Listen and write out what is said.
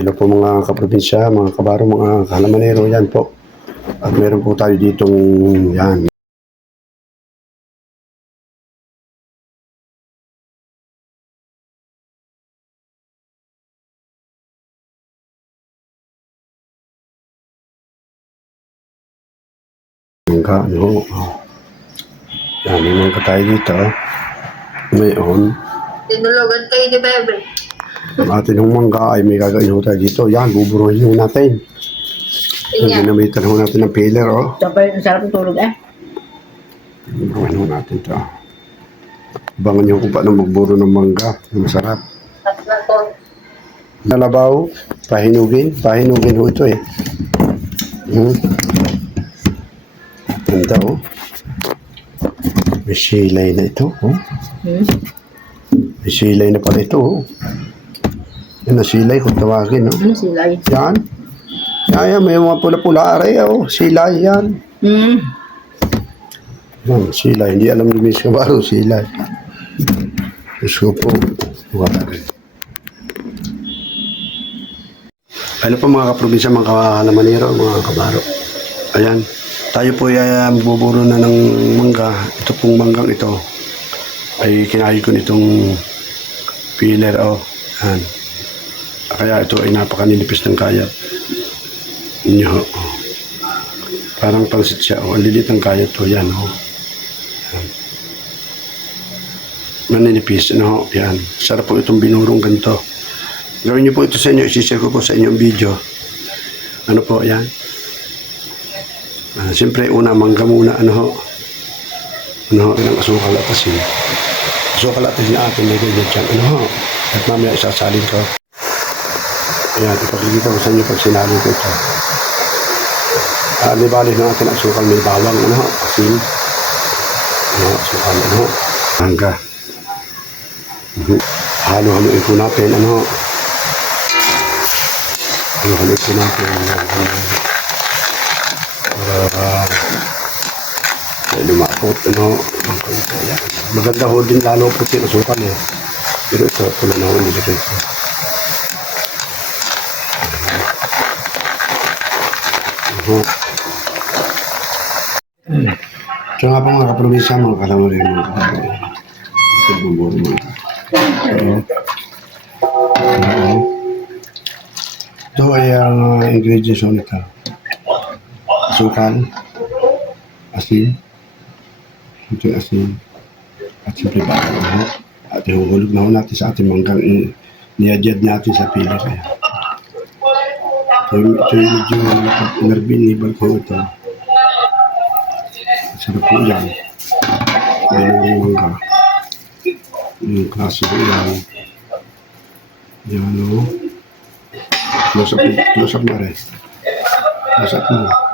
Hello po mga kaprobinsya, mga kabaro, mga halamanero, yan po. At meron po tayo ditong yan. Mangga, ano. Yan, may mangga tayo dito. Ngayon, Tinulugan kayo ni Bebe. ang atin ng mangga ay may gagawin ho tayo dito. Yan, buburuhin ho natin. Inya. Ginamitan ho natin ng peeler, oh. Sabay, sarap ng tulog eh. Buburuhin ho natin ito. Abangan nyo kung paano magburo ng mangga. Masarap. Tatlo ko. Nalabaw, pahinugin ho ito eh. Ganda oh. May silay na ito oh. May silay na pala ito oh. Yan na silay kung tawagin oh. Ano sila? Yan. Yan, may mga pula-pula aray oh. Silay yan. Yan, silay. Hindi alam ni Miss Kabaro, silay. Gusto po. Wala rin. Ano po mga kaprobinsya, mga halamanero, mga kabaro. Ayan, tayo po ay buburo na ng mangga. Ito pong manggang ito ay kinain ko nitong peeler. Oh, ayan. Kaya ito ay napakaninipis ng kayat. Inyo, oh. Parang pansit siya. Oh, ang lilit ng kayat to. Yan, oh. Ayan. Maninipis, ano, yan. Sarap po itong binurong ganito. Gawin niyo po ito sa inyo, isi-share ko po sa inyong video. Ano po, yan. Siyempre, una, mangga muna, ano ho. Ano ho, ilang asukal at asin. Asukal at asin natin, may ganyan dyan. Ano ho, at mamaya isasalin ko. Ayan, ipagligita ko sa inyo pag sinalin ko ito. Nibalik na natin asukal, may bawang, ano ho, asin. Ano ho, asukal, ano ho. Mangga. Halo-haloin po natin, ano ho. Halo-haloin po natin, lumakot, ano. Maganda ho din lalo po tinasukan eh. Pero ito, pula na ho, hindi ito. So nga po mga kaprobinsya, mga kalamari, mga kalamari. Ito buburo mga. Ito ay ang ingredients nito. Asukal, asin, ito asin, at siyempre bawang. At ihuhulog na ho natin sa ating manggang niadyad natin sa pila kaya. Ito yung medyo narbinibal ko ito. Sarap po yan. Binurong mangga. Yung klase ko yan. Yan o. Close up na rin. Close up mo.